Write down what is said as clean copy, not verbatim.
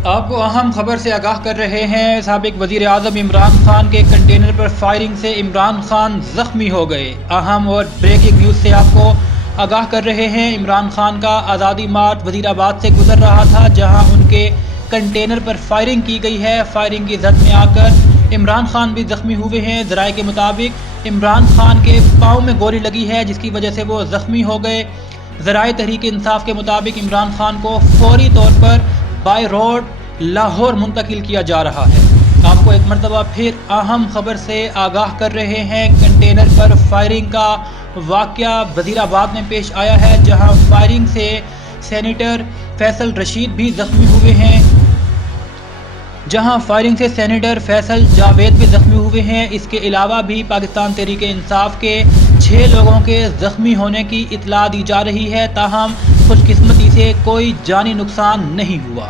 आपको अहम खबर से आगाह कर रहे हैं। साबिक वजीर आज़म इमरान खान के कंटेनर पर फायरिंग से इमरान खान जख्मी हो गए। अहम और ब्रेकिंग न्यूज़ से आपको आगाह कर रहे हैं। इमरान खान का आज़ादी मार्च वजीराबाद से गुजर रहा था, जहां उनके कंटेनर पर फायरिंग की गई है। फायरिंग की जद में आकर इमरान खान भी जख्मी हुए हैं। ज़राए के मुताबिक इमरान खान के पाँव में गोली लगी है, जिसकी वजह से वो जख्मी हो गए। ज़राए तहरीक इंसाफ के मुताबिक इमरान खान को फौरी तौर पर बाय रोड लाहौर मुंतकिल किया जा रहा है। आपको एक मरतबा फिर अहम खबर से आगाह कर रहे हैं। कंटेनर पर फायरिंग का वाक़या वज़ीराबाद में पेश आया है, जहां फायरिंग से सेनेटर फैसल रशीद भी जख्मी हुए हैं। फैसल जावेद भी जख्मी हुए हैं। इसके अलावा भी पाकिस्तान तहरीक इंसाफ के 6 लोगों के जख्मी होने की इत्तला दी जा रही है। ताहम खुशकिस्मती से कोई जानी नुकसान नहीं हुआ।